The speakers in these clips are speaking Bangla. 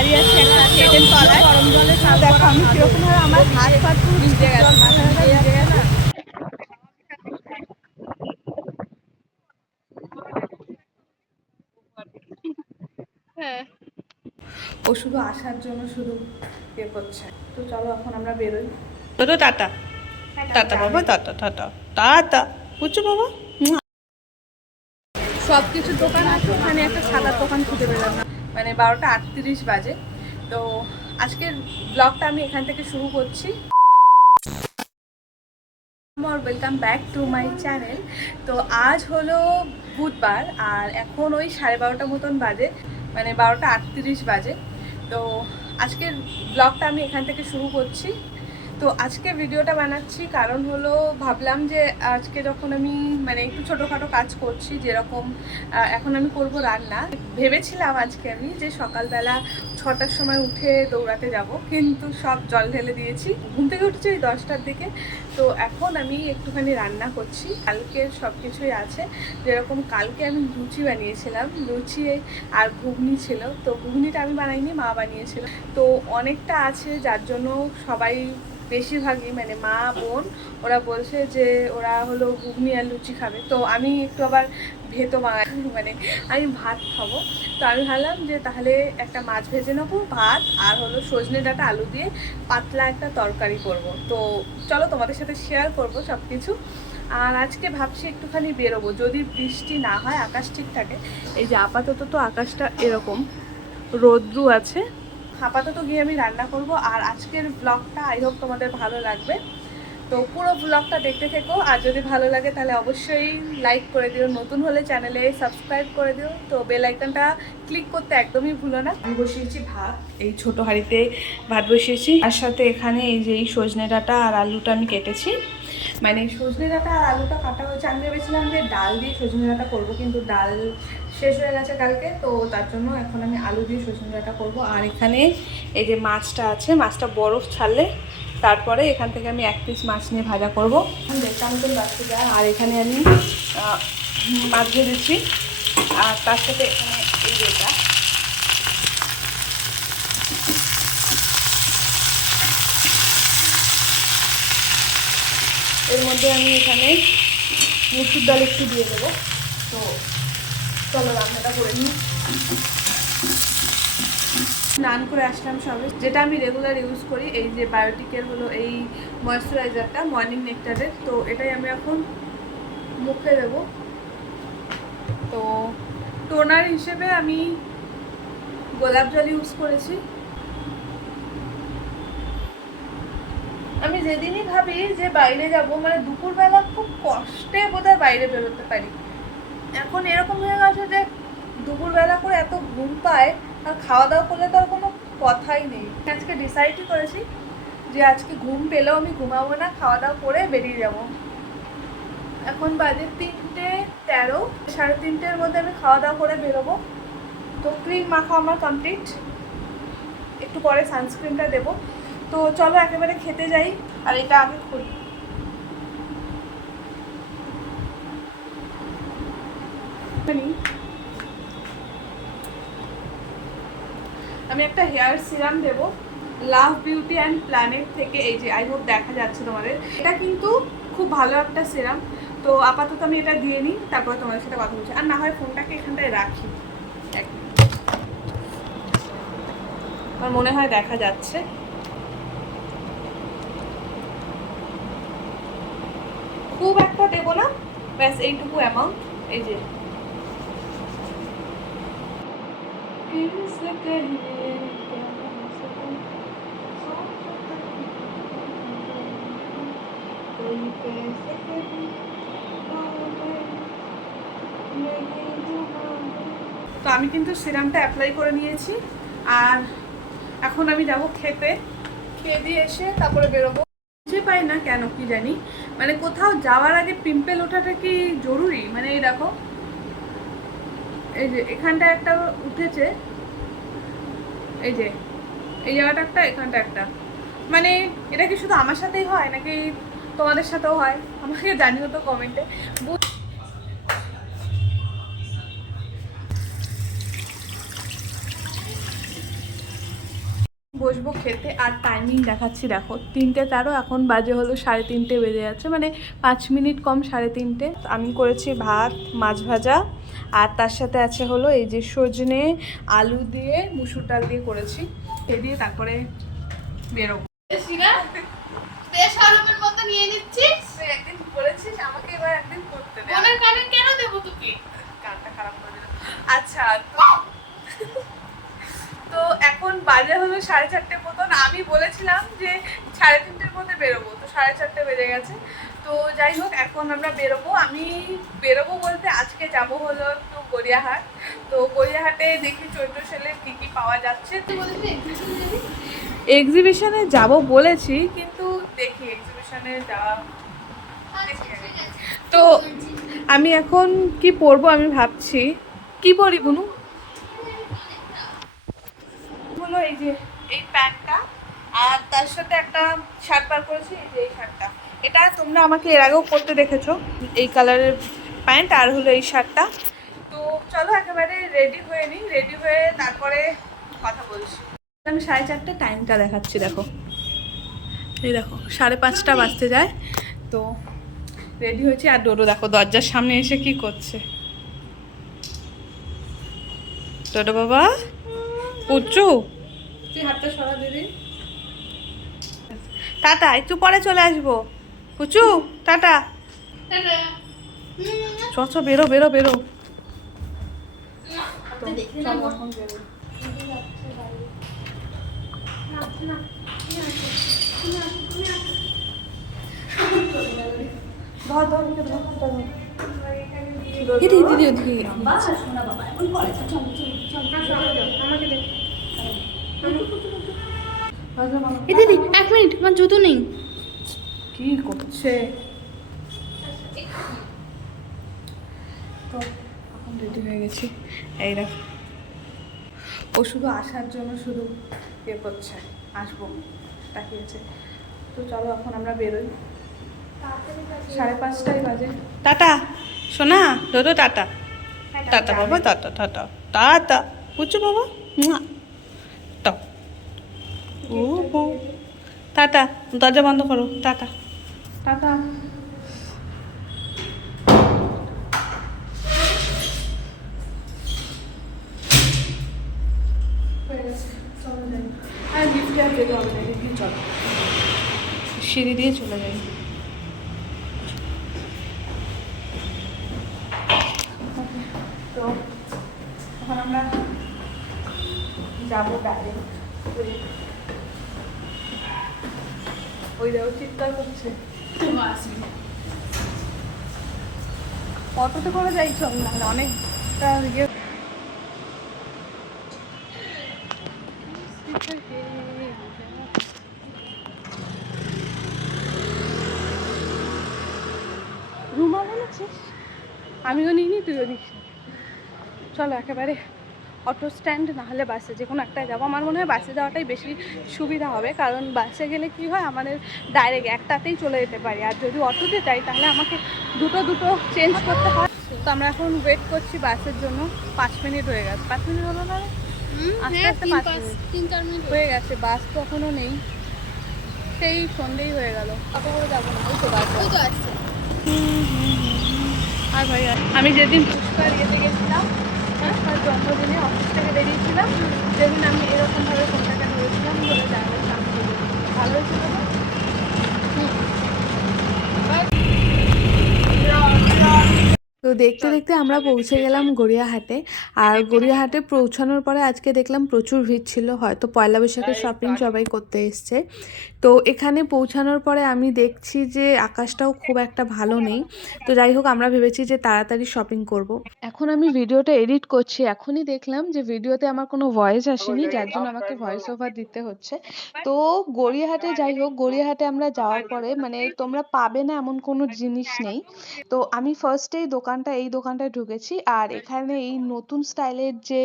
দাঁড়িয়ে আছি একটা শেডের তলায় গরম জলে দেখো আমি কিরকম ভাবে আমার হাত পা পুরো ভিজে গেছে, মাথা ভিজে গেছে। হ্যাঁ, ও শুধু আসার জন্য শুধু ইয়ে করছে। তো চলো এখন আমরা বেরোই। তো টাটা টাটা বাবা, টাটা টাটা টাটা বুঝছো বাবা। সব কিছু দোকান আছে, ওখানে একটা ছাতার দোকান খুঁজে পেলাম না। মানে 12টা 38 বাজে। তো আজকের ব্লগটা আমি এখান থেকে শুরু করছি। Welcome back to my channel. তো আজ হলো বুধবার আর এখন ওই 12:30 মতন বাজে, মানে 12টা 38 বাজে। তো আজকের ব্লগটা আমি এখান থেকে শুরু করছি। তো আজকে ভিডিওটা বানাচ্ছি কারণ হলো ভাবলাম যে আজকে যখন আমি মানে একটু ছোটোখাটো কাজ করছি, যেরকম এখন আমি করব রান্না। ভেবেছিলাম আজকে আমি যে সকালবেলা 6টার সময় উঠে দৌড়াতে যাব, কিন্তু সব জল ঢেলে দিয়েছি। ঘুম থেকে উঠেছি ওই 10টার দিকে। তো এখন আমি একটুখানি রান্না করছি। কালকের সব কিছুই আছে, যেরকম কালকে আমি লুচি বানিয়েছিলাম, লুচি আর ঘুগনি ছিল। তো ঘুগনিটা আমি বানাইনি, মা বানিয়েছিল। তো অনেকটা আছে, যার জন্য সবাই বেশিরভাগই মানে মা বোন ওরা বলছে যে ওরা হলো ঘুগনি আর লুচি খাবে। তো আমি একটু আবার ভেতো বাঙালি, মানে আমি ভাত খাবো। তো আমি ভাবলাম যে তাহলে একটা মাছ ভেজে নেবো, ভাত আর হলো সজনে ডাঁটা আলু দিয়ে পাতলা একটা তরকারি করব। তো চলো তোমাদের সাথে শেয়ার করব সব কিছু। আর আজকে ভাবছি একটুখানি বেরোবো, যদি বৃষ্টি না হয়, আকাশ ঠিক থাকে। এই যে আপাতত তো আকাশটা এরকম রৌদ্রু আছে। আপাতত গিয়ে আমি রান্না করব। আর আজকের ব্লগটা আই হোপ তোমাদের ভালো লাগবে। তো পুরো ব্লগটা দেখতে থেকো, আর যদি ভালো লাগে তাহলে অবশ্যই লাইক করে দিও, নতুন হলে চ্যানেলে সাবস্ক্রাইব করে দিও। তো বেল আইকনটা ক্লিক করতে একদমই ভুলো না। আমি বসিয়েছি ভাত, এই ছোট হাঁড়িতে ভাত বসিয়েছি। আর সাথে এখানে এই যে এই সজনে ডাঁটা আর আলুটা আমি কেটেছি। মানে সজনে ডাঁটা আর আলুটা কাটা হয়েছে। আমি ভেবেছিলাম যে ডাল দিয়ে সজনে ডাঁটা করবো, কিন্তু ডাল শেষ হয়ে গেছে কালকে। তো তার জন্য এখন আমি আলু দিয়ে সজনে ডাঁটা করবো। আর এখানে এই যে মাছটা আছে, মাছটা বরফ ছাড়লে তারপরে এখান থেকে আমি 1 পিস মাছ নিয়ে ভাজা করবো। এখন দেখতে মতন বাড়তে যায়। আর এখানে আমি মাছ ভেজেছি। আর তার সাথে এখানে এই যেটা এর মধ্যে আমি এখানে মুসুর ডাল একটু দিয়ে দেবো। তো চলো রান্নাটা করে নিই। স্নান করে আসলাম সবে, যেটা আমি রেগুলার ইউজ করি, এই যে বায়োটিকের হলো এই ময়েশ্চারাইজারটা, মর্নিং নেকটারের। তো এটাই আমি এখন মুখে দেবো। তো টোনার হিসেবে আমি গোলাপ জল ইউজ করেছি। আমি যেদিনই ভাবি যে বাইরে যাব, মানে দুপুরবেলা খুব কষ্টে বোধহয় বাইরে বেরোতে পারি। এখন এরকম হয়ে গেছে যে দুপুরবেলা করে এত ঘুম পায়, আর খাওয়া দাওয়া করলে তো আর কোনো কথাই নেই। আজকে ডিসাইডই করেছি যে আজকে ঘুম পেলেও আমি ঘুমাবো না, খাওয়া দাওয়া করে বেরিয়ে যাব। এখন বাজে 3:13, 3:30-এর মধ্যে আমি খাওয়া দাওয়া করে বেরোবো। তো ক্রিম মাখা আমার কমপ্লিট, একটু পরে সানস্ক্রিনটা দেবো। তো চলো একেবারে খেতে যাই। আর এটা আগে খুলি। আমি একটা হেয়ার সিরাম দেবো লাভ বিউটি অ্যান্ড প্ল্যানেট থেকে। এই যে আই হোপ দেখা যাচ্ছে তোমাদের, এটা কিন্তু খুব ভালো একটা সিরাম। তো আপাতত আমি এটা দিয়ে নিই, তারপরে তোমাদের সাথে কথা বলছি। আর না হয় ফোনটাকে এখানটায় রাখি। আমার মনে হয় দেখা যাচ্ছে। খুব একটা দেবো না, ব্যাস এইটুকু অ্যামাউন্ট। এই যে তো আমি কিন্তু সিরামটা অ্যাপ্লাই করে নিয়েছি। আর এখন আমি যাব খেতে, খেয়ে দিয়ে এসে তারপরে বেরোবো। বুঝতে পাই না কেন, কি জানি, মানে কোথাও যাওয়ার আগে পিম্পল ওঠাটা কি জরুরি? মানে এই দেখো, এই যে এখানটা একটা উঠেছে, এই যে এই জায়গাটা একটা, এখানটা একটা। মানে এটা কি শুধু আমার সাথেই হয় নাকি তোমাদের সাথেও হয়? আমাকে জানিও তো কমেন্টে। বসবো খেতে। আর টাইমিং দেখাচ্ছি দেখো, 3:13, এখন বাজে হলো 3:30 বেজে যাচ্ছে, মানে 5 মিনিট কম 3:30। আমি করেছি ভাত, মাছ ভাজা, আর তার সাথে আছে হলো এই যে সজনে আলু দিয়ে মুসুর ডাল দিয়ে করেছি। এ দিয়ে তারপরে বেরোবো। একদিন বলেছিস আমাকে, এবার একদিন করতে দে। কেন দেবো তোকে? কানটা খারাপ করে দিল। আচ্ছা, তো এখন বাজে হলো 4:30 মতন। আমি বলেছিলাম যে 3:30-র মধ্যে বেরোবো, তো 4:30 বেজে গেছে। তো যাই হোক, এখন আমরা বেরোবো। আমি বেরোবো বলতে আজকে যাব হলো একটু গড়িয়াহাট। তো গড়িয়াহাটে দেখি চৈত্র সেলে কী কী পাওয়া যাচ্ছে। তো এক্সিবিশনে যাব বলেছি, কিন্তু দেখি এক্সিবিশনে যাওয়া। তো আমি এখন কি পরবো আমি ভাবছি, কি পরি বুনু? হলো এই যে এই প্যান্টটা, আর তার সাথে একটা শার্ট বার করেছি, এই যে এই শার্টটা। এটা তোমরা আমাকে এর আগেও পরতে দেখেছো, এই কালারের প্যান্ট আর হলো এই শার্টটা। তো চলো একেবারে রেডি হয়ে নিই, রেডি হয়ে তারপরে কথা বলছি। আমি 4:30 টাইমটা দেখাচ্ছি, দেখো এই দেখো 5:30 বাজতে যায়। তো রেডি হয়েছি, আর ডোডো দেখো দরজার সামনে এসে কি করছে। ডোডো বাবা, পুচু তুই হাতটা সরা দিদি। টাটা, একটু পরে চলে আসবো। পুচু টাটা। চ বেরো বেরো বেরো। তো চলো এখন বেরো। ধর ধর ওকে ধর, ধর। দিদি দিদি ওদিকে আমাকে দে। এ দিদি 1 মিনিট, আমার জুতো নেই। কি করছে? তো এখন রেডি হয়ে গেছি, এই দেখো। ও শুধু আসার জন্য শুধু ইয়ে করছে, আসবো তাকিয়েছে। তো চলো এখন আমরা বেরোই, 5:30 বাজে। টাটা সোনা, ধরো টাটা। টাটা বাবা, টাটা টাটা টাটা। বুঝছো বাবা, টাও। ও হো, টাটা। দরজা বন্ধ করো, টাটা টাটা। আর লিফটে আর যেতে হবে না, লিফটে চলো, সিঁড়ি দিয়ে চলে যাই। তো এখন আমরা যাবো ডাইরেক্ট। ওই দেখো চিৎকার করছে। অটোতে করে যাই চল, নাহলে অনেকটা ইয়ে। রুমা বলেছিস? আমিও নিইনি, তুইও নিস। চলো একেবারে অটো স্ট্যান্ড না হলে বাসে, যে কোনো একটাই যাবো। আমার মনে হয় বাসে যাওয়াটাই বেশি সুবিধা হবে, কারণ বাসে গেলে কি হয় আমাদের ডাইরেক্ট একটাতেই চলে যেতে পারি, আর যদি অটোতে যাই তাহলে আমাকে দুটো চেঞ্জ করতে হয়। তো আমরা এখন ওয়েট করছি বাসের জন্য। 5 মিনিট হয়ে গেছে। 5 মিনিট হলো না? আস্তে আস্তে 5 মিনিট 3-4 মিনিট হয়ে গেছে। বাস তো এখনও নেই, সেই সন্ধ্যেই হয়ে গেল। অটো করে যাবো না, ওই তো বাস আসছে। আর ভাই আমি যেদিন পুষ্পার ইয়েতে গেছিলাম, পুষ্পার জন্মদিনে অফিস থেকে বেরিয়েছিলাম, যেদিন আমি এরকমভাবে ফোনটাকে ধরেছিলাম, ধরে যাবো ভালো হয়েছিল না? তো দেখতে দেখতে আমরা পৌঁছে গেলাম গড়িয়াহাটে। আর গড়িয়াহাটে পৌঁছানোর পরে আজকে দেখলাম প্রচুর ভিড় ছিল, হয়তো পয়লা বৈশাখের শপিং সবাই করতে এসছে। তো এখানে পৌঁছানোর পরে আমি দেখছি যে আকাশটাও খুব একটা ভালো নেই। তো যাই হোক, আমরা ভেবেছি যে তাড়াতাড়ি শপিং করব। এখন আমি ভিডিওটা এডিট করছি, এখনই দেখলাম যে ভিডিওতে আমার কোনো ভয়েস আসেনি, যার জন্য আমাকে ভয়েস ওভার দিতে হচ্ছে। তো গড়িয়াহাটে যাই হোক, গড়িয়াহাটে আমরা যাওয়ার পরে মানে তোমরা পাবে না এমন কোনো জিনিস নেই। তো আমি ফার্স্টেই দোকান দোকানটা এই দোকানটায় ঢুকেছি। আর এখানে এই নতুন স্টাইলের যে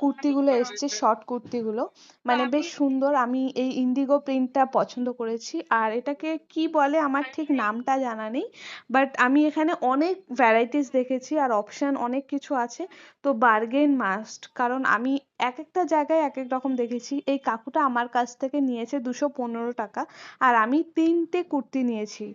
কুর্তিগুলো এসছে, শর্ট কুর্তিগুলো মানে বেশ সুন্দর। আমি এই ইন্ডিগো প্রিন্টটা পছন্দ করেছি। আর এটাকে কি বলে আমার ঠিক নামটা জানা নেই, বাট আমি এখানে অনেক ভ্যারাইটিস দেখেছি আর অপশন অনেক কিছু আছে। তো বার্গেন মাস্ট, কারণ আমি এক একটা জায়গায় এক এক রকম দেখেছি। এই কাকুটা আমার কাছ থেকে নিয়েছে 215 টাকা, আর আমি 3টে কুর্তি নিয়েছি।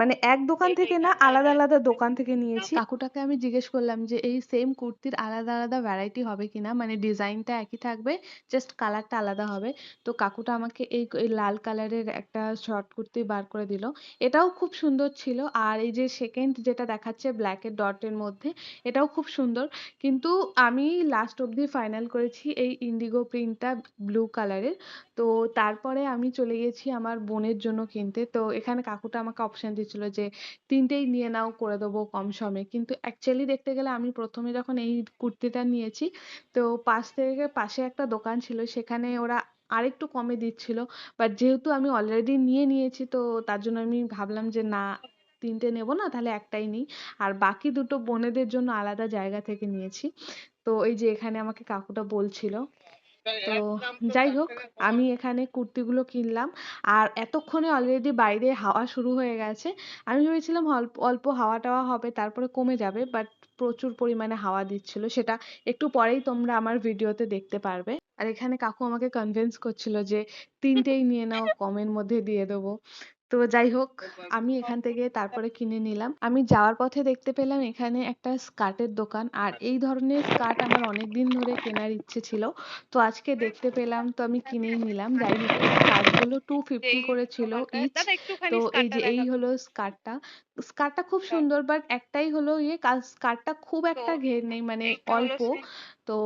মানে এক দোকান থেকে না, আলাদা আলাদা দোকান থেকে নিয়েছি। কাকুটাকে আমি জিজ্ঞেস করলাম যে এই সেম কুর্তির আলাদা আলাদা ভ্যারাইটি হবে কিনা, মানে ডিজাইনটা একই থাকবে, জাস্ট কালারটা আলাদা হবে। তো কাকুটা আমাকে এই লাল কালারের একটা শর্ট কুর্তি বার করে দিল। এটাও খুব সুন্দর ছিল। আর এই যে সেকেন্ড যেটা দেখাচ্ছে ব্ল্যাকের ডটের মধ্যে, এটাও খুব সুন্দর। কিন্তু আমি লাস্ট অবধি ফাইনাল করেছি এই ইন্ডিগো প্রিন্টটা ব্লু কালারের। তো তারপরে আমি চলে গেছি আমার বোনের জন্য কিনতে। তো এখানে কাকুটা আমাকে অপশন দিচ্ছিল যে 3টেই নিয়ে নাও, করে দেবো কম সমে। কিন্তু অ্যাকচুয়ালি দেখতে গেলে আমি প্রথমে যখন এই কুর্তিটা নিয়েছি, তো পাশে একটা দোকান ছিল, সেখানে ওরা আরেকটু কমে দিচ্ছিল। বাট যেহেতু আমি অলরেডি নিয়ে নিয়েছি, তো তার জন্য আমি ভাবলাম যে না, 3টে নেব না, তাহলে একটাই নিই। আর বাকি দুটো বোনেদের জন্য আলাদা জায়গা থেকে নিয়েছি। তো এই যে এখানে আমাকে কাকুটা বলছিল। তো যাই হোক, আমি এখানে কুর্তিগুলো কিনলাম। আর এতক্ষণে অলরেডি বাইরে হাওয়া শুরু হয়ে গেছে। আমি ভেবেছিলাম অল্প অল্প হাওয়া টাওয়া হবে, তারপরে কমে যাবে, বাট প্রচুর পরিমাণে হাওয়া দিচ্ছিল। সেটা একটু পরেই তোমরা আমার ভিডিওতে দেখতে পারবে। আর এখানে কাকু আমাকে কনভিন্স করছিল যে 3টেই নিয়ে নাও, কমের মধ্যে দিয়ে দেবো। তো যাই হোক, আমি এখান থেকে তারপরে কিনে নিলাম। আমি যাওয়ার পথে দেখতে পেলাম এখানে একটা স্কার্টের দোকান। আর এই ধরনের স্কার্ট আমার অনেকদিন ধরে কেনার ইচ্ছে ছিল। তো আজকে দেখতে পেলাম, তো আমি কিনেই নিলাম। যাই হোক, এই স্কার্টগুলো 250 করে ছিল ইচ। তো এই হলো স্কার্টটা। স্কার্টটা খুব সুন্দর, বাট একটাই হলো স্কার্টটা খুব একটা ঘের নেই, মানে অল্প। তো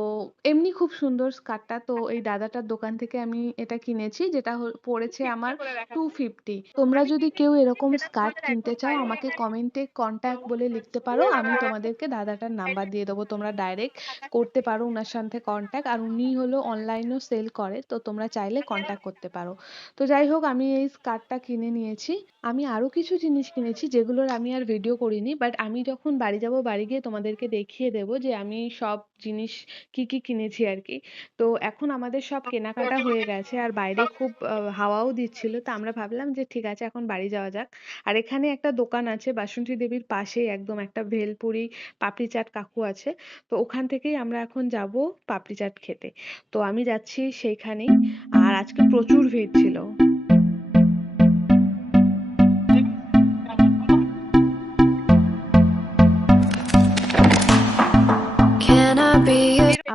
এমনি খুব সুন্দর স্কার্টটা। তো এই দাদাটার দোকান থেকে আমি এটা কিনেছি, যেটা পড়েছে আমার 250। তোমরা যদি কেউ এরকম স্কার্ট কিনতে চাও, আমাকে কমেন্টে কন্ট্যাক্ট বলে লিখতে পারো। আমি তোমাদেরকে দাদাটার নাম্বার দিয়ে দেবো, তোমরা ডাইরেক্ট করতে পারো ওনার সাথে কন্ট্যাক্ট। আর উনি হলো অনলাইনেও সেল করে, তো তোমরা চাইলে কন্ট্যাক্ট করতে পারো। তো যাই হোক, আমি এই স্কার্টটা কিনে নিয়েছি। আমি আরো কিছু জিনিস কিনেছি যেগুলোর আমি আর ভিডিও করিনি, বাট আমি যখন বাড়ি যাব, বাড়ি গিয়ে তোমাদেরকে দেখিয়ে দেবো যে আমি সব জিনিস কি কি কিনেছি আর কি। তো এখন আমাদের সব কেনাকাটা হয়ে গেছে, আর বাইরে খুব হাওয়াও দিচ্ছিল। তো আমরা ভাবলাম যে ঠিক আছে, এখন বাড়ি যাওয়া যাক। আর এখানে একটা দোকান আছে বাসন্তী দেবীর পাশেই, একদম একটা ভেলপুরি পাপড়ি চাট কাকু আছে। তো ওখান থেকেই আমরা এখন যাব পাপড়ি চাট খেতে। তো আমি যাচ্ছি সেইখানেই। আর আজকে প্রচুর ভিড় ছিল।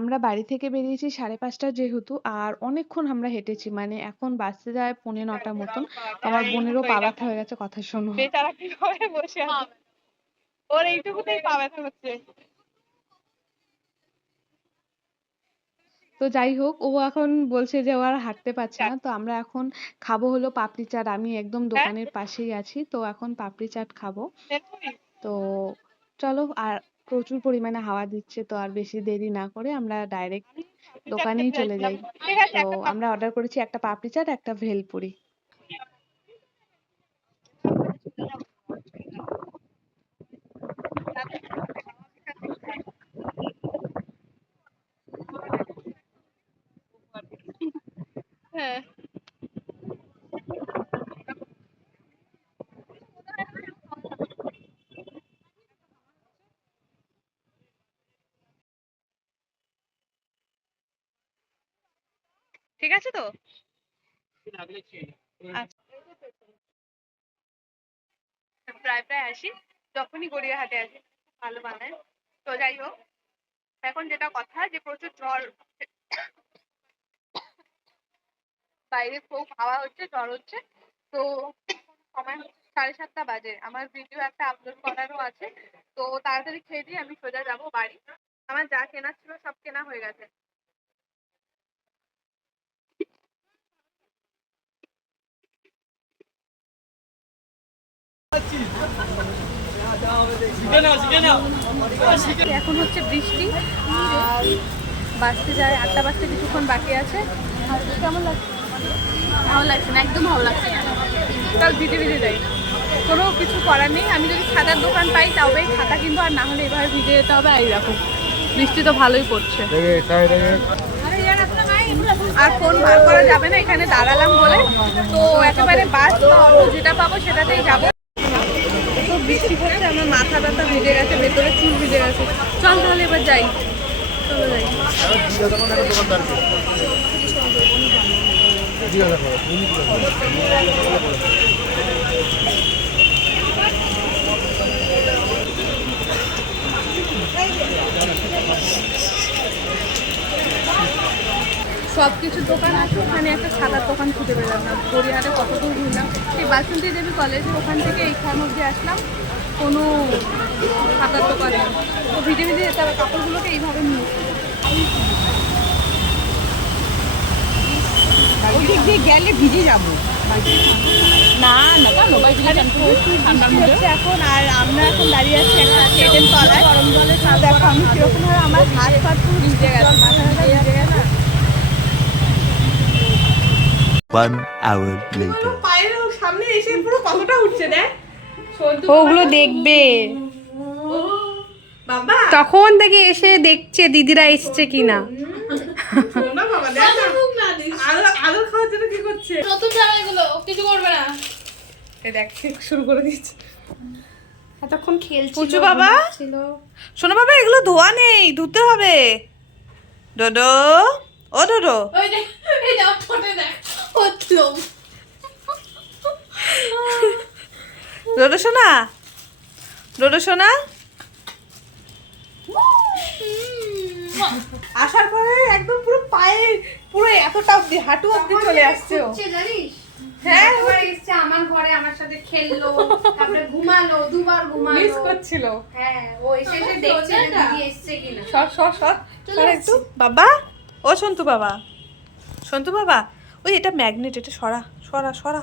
আমরা বাড়ি থেকে বেরিয়েছি 5:30 যেহেতু, আর অনেকক্ষণ আমরা হেঁটেছি, মানে এখন বাজতে যায় 9:45 মতন। তো আমার বোনেরও পা ব্যথা হয়ে গেছে, কথা শোনো। বেচারা কিভাবে বসে আছে, ওর এইটুকুতেই পা ব্যথা হচ্ছে। তো যাই হোক, ও এখন বলছে যে ও আর হাঁটতে পারছে না। তো আমরা এখন খাবো হলো পাপড়ি চাট। আমি একদম দোকানের পাশেই আছি, তো এখন পাপড়ি চাট খাবো। তো চলো, আর প্রচুর পরিমাণে হাওয়া দিচ্ছে, তো আর বেশি দেরি না করে আমরা ডাইরেক্ট দোকানেই চলে যাই। তো আমরা অর্ডার করেছি একটা পাপড়ি চাট, একটা ভেলপুরি। হ্যাঁ, ঠিক আছে। তো আচ্ছা, প্রায় প্রায় আসি, যখনই গড়িয়াহাটে আসি ভালো বানায়। তো যাই হোক, এখন যেটা কথা, যে প্রচুর ঝড় হচ্ছে, বাইরে খুব হাওয়া হচ্ছে, ঝড় হচ্ছে। তো সময় 7:30 বাজে, আমার ভিডিও একটা আপলোড করারও আছে। তো তাড়াতাড়ি খেয়ে দিয়ে আমি সোজা যাবো বাড়ি। আমার যা কেনা ছিল সব কেনা হয়ে গেছে। এখন হচ্ছে বৃষ্টি, আর বাজতে যায় 8টা বাজতে কিছুক্ষণ বাকি আছে। আর কেমন লাগছে? ভালো লাগছে না, একদম ভালো লাগছে না। কাল ভিজে ভিজে যাই। কোনো কিছু করার নেই। আমি যদি খাতার দোকান পাই তবে খাতা কিনবো, আর না হলে এভাবে ভিজে যেতে হবে। এই দেখো বৃষ্টি তো ভালোই পড়ছে, আর ফোন বার করা যাবে না এখানে দাঁড়ালাম বলে, তো একেবারে বাস বা অটো যেটা পাবো সেটাতেই যাবো। তো বৃষ্টি পড়ছে, আমার মাথা ব্যথা ভিজে গেছে, ভেতরে চুল ভিজে গেছে। চল তাহলে এবার যাই, চলো যাই। সব কিছু দোকান আছে, ওখানে একটা খাতার দোকান খুঁজে পেলাম না। গড়িয়াহাটে কত দূর ঘুরলাম, সেই বাসন্তী দেবী কলেজ ওখান থেকে এইখান অব্দি আসলাম, কোনো খাতার দোকান নেই। তো ভিজে ভিজে যেতে হবে, কাপড়গুলোকে এইভাবে নিয়ে ওদিক দিয়ে গেলে ভিজে যাবো। না না কেন হচ্ছে এখন। আর আমরা এখন দাঁড়িয়ে আছি একটা শেডের তলায়, গরম জলে দেখো আমি কিরকম ভাবে আমার হাত পা পুরো ভিজে গেছে, মাথা ব্যথা ভিজে গেছে। 1 hour later. পায়ের সামনে এসে পুরো কতটা উঠছে দেখ। ওগুলো দেখবে, বাবা তখন থেকে এসে দেখছে দিদিরা এসছে কিনা। শোনা বাবা দেখ না, আলো খাওয়ার জন্য কি করছে। নতুন জামা এগুলো কিছু করবে না। এই দেখ শুরু করে দিচ্ছে। এতক্ষণ খেলছিল পুচু বাবা, ছিল। শোনো বাবা এগুলো ধোয়া নেই, ধুতে হবে। ডোডো, ও ডোডো, ওই যে এই যে ঠোঁটে দেখ হতলো। ডোডো সোনা, ডোডো সোনা। আসার পরে একদম পুরো পায়ে পুরো এতটা অব্দি হাঁটু অব্দি চলে আসছে ও। জানিস, হ্যাঁ একবার এসছে আমার ঘরে, আমার সাথে খেললো, তারপরে ঘুমালো, দুবার মিস ঘুমালো। করছিল। হ্যাঁ, ও এসে এসে দেখছে যে দিদি এসছে কিনা। সর সর সর সর একটু বাবা। ও সন্তু বাবা, সন্তু বাবা, ওই এটা ম্যাগনেট, এটা সরা সরা সরা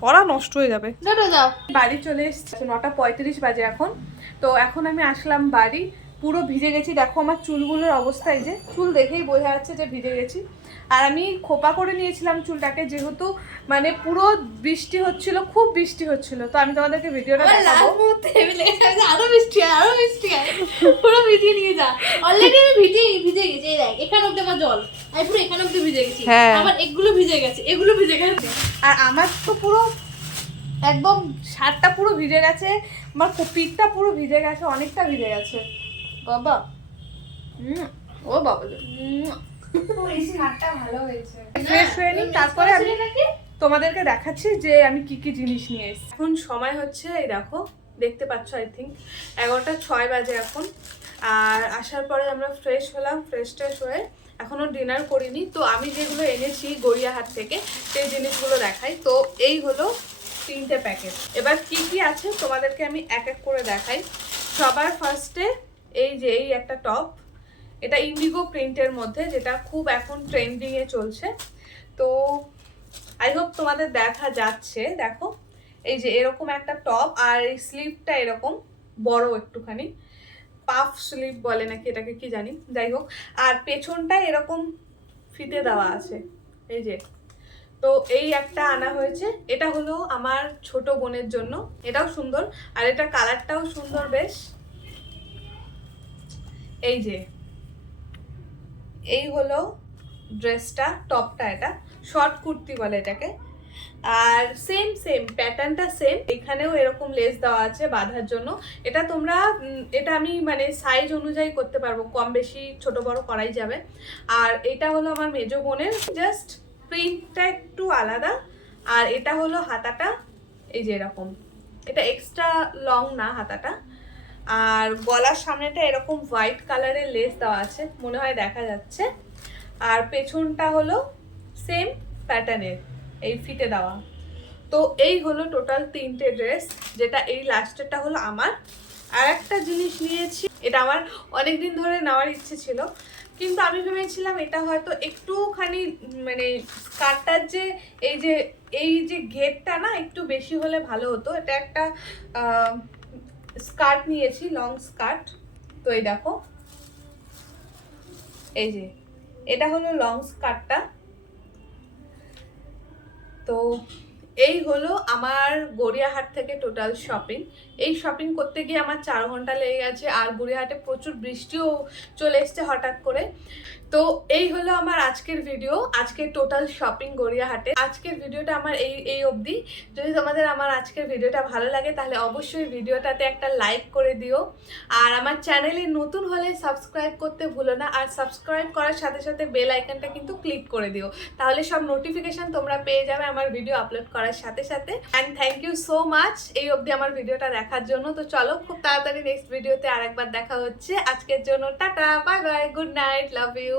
সরা, নষ্ট হয়ে যাবে। দাও দাও। বাড়ি চলে এসেছি, 9:35 বাজে এখন। তো এখন আমি আসলাম বাড়ি, পুরো ভিজে গেছি। দেখো আমার চুলগুলোর অবস্থা, এই যে চুল দেখেই বোঝা যাচ্ছে যে ভিজে গেছি। আর আমি খোপা করে নিয়েছিলাম চুলটাকে, যেহেতু মানে পুরো বৃষ্টি হচ্ছিল, খুব বৃষ্টি হচ্ছিল। তো আমি তোমাদেরকে ভিডিওটা দেখাবো। আরো বৃষ্টি হয়, আরো বৃষ্টি হয়, পুরো ভিজিয়ে নিয়ে যা। অলরেডি আমি ভিজে গেছি। এই দেখ এখানে অব্দি আমার জল, আমি পুরো এখানে অব্দি ভিজে গেছি। হ্যাঁ। আবার এগুলো ভিজে গেছে, এগুলো ভিজে গেছে। আর আমার তো পুরো একদম শার্টটা পুরো ভিজে গেছে, আমার পিঠটা পুরো ভিজে গেছে, অনেকটা ভিজে গেছে বাবা। ও বাবা ভালো হয়েছে। ফ্রেশ হয়ে নিই, তারপরে আমি তোমাদেরকে দেখাচ্ছি যে আমি কি কি জিনিস নিয়ে এসেছি। এখন সময় হচ্ছে, এই দেখো দেখতে পাচ্ছ, আই থিঙ্ক 11:06 বাজে এখন। আর আসার পরে আমরা ফ্রেশ হলাম, ফ্রেশ হয়ে এখনো ডিনার করিনি। তো আমি যেগুলো এনেছি গড়িয়াহাট থেকে সেই জিনিসগুলো দেখাই। তো এই হলো 3টে প্যাকেট। এবার কি কি আছে তোমাদেরকে আমি এক এক করে দেখাই। সবার ফার্স্টে এই যে এই একটা টপ, এটা ইন্ডিগো প্রিন্টের মধ্যে, যেটা খুব এখন ট্রেন্ডিং এ চলছে। তো আই হোপ তোমাদের দেখা যাচ্ছে। দেখো এই যে এরকম একটা টপ, আর এই স্লিভটা এরকম বড় একটুখানি, পাফ স্লিভ বলে নাকি এটাকে, কি জানি, যাই হোক। আর পেছনটা এরকম ফিতে দেওয়া আছে, এই যে। তো এই একটা আনা হয়েছে, এটা হলো আমার ছোট বোনের জন্য, এটাও সুন্দর, আর এটা কালারটাও সুন্দর বেশ। এই যে এই হলো ড্রেসটা, টপটা, এটা শর্ট কুর্তি বলে এটাকে। আর সেম প্যাটার্নটা সেম, এখানেও এরকম লেস দেওয়া আছে বাঁধার জন্য। এটা তোমরা এটা আমি মানে সাইজ অনুযায়ী করতে পারবো, কম বেশি ছোট বড় করাই যাবে। আর এটা হলো আমার মেজো বোনের, জাস্ট প্রিন্টটা একটু আলাদা। আর এটা হলো হাতাটা, এই যে এরকম, এটা এক্সট্রা লং না হাতাটা। আর গলার সামনেটা এরকম হোয়াইট কালারের লেস দেওয়া আছে, মনে হয় দেখা যাচ্ছে। আর পেছনটা হলো সেম প্যাটার্নের, এই ফিতে দেওয়া। তো এই হলো টোটাল 3টে ড্রেস, যেটা এই লাস্টেরটা হলো আমার। আর একটা জিনিস নিয়েছি, এটা আমার অনেক দিন ধরে নেওয়ার ইচ্ছে ছিল, কিন্তু আমি ভেবেছিলাম এটা হয়তো একটুখানি মানে স্কার্টটার যে এই যে ঘেরটা না একটু বেশি হলে ভালো হতো। এটা একটা স্কার্ট নিয়েছি, লং স্কার্ট। তো এই দেখো, এই যে এটা হলো লং স্কার্টটা। তো এই হলো আমার গড়িয়াহাট থেকে টোটাল শপিং। এই শপিং করতে গিয়ে আমার 4 ঘন্টা লেগে গেছে, আর গড়িয়াহাটে প্রচুর বৃষ্টিও চলে এসছে হঠাৎ করে। তো এই হলো আমার আজকের ভিডিও, আজকের টোটাল শপিং গড়িয়াহাটে। আজকের ভিডিওটা আমার এই অবধি। যদি তোমাদের আমার আজকের ভিডিওটা ভালো লাগে তাহলে অবশ্যই ভিডিওটাতে একটা লাইক করে দিও, আর আমার চ্যানেলে নতুন হলে সাবস্ক্রাইব করতে ভুলো না, আর সাবস্ক্রাইব করার সাথে সাথে বেল আইকনটা কিন্তু ক্লিক করে দিও, তাহলে সব নোটিফিকেশন তোমরা পেয়ে যাবে আমার ভিডিও আপলোড করার সাথে সাথে। And thank you so much এই অবধি আমার ভিডিওটা দেখার জন্য। তো চলো খুব তাড়াতাড়ি নেক্সট ভিডিওতে আরেকবার দেখা হচ্ছে। আজকের জন্য টাটা, bye bye, good night, love you.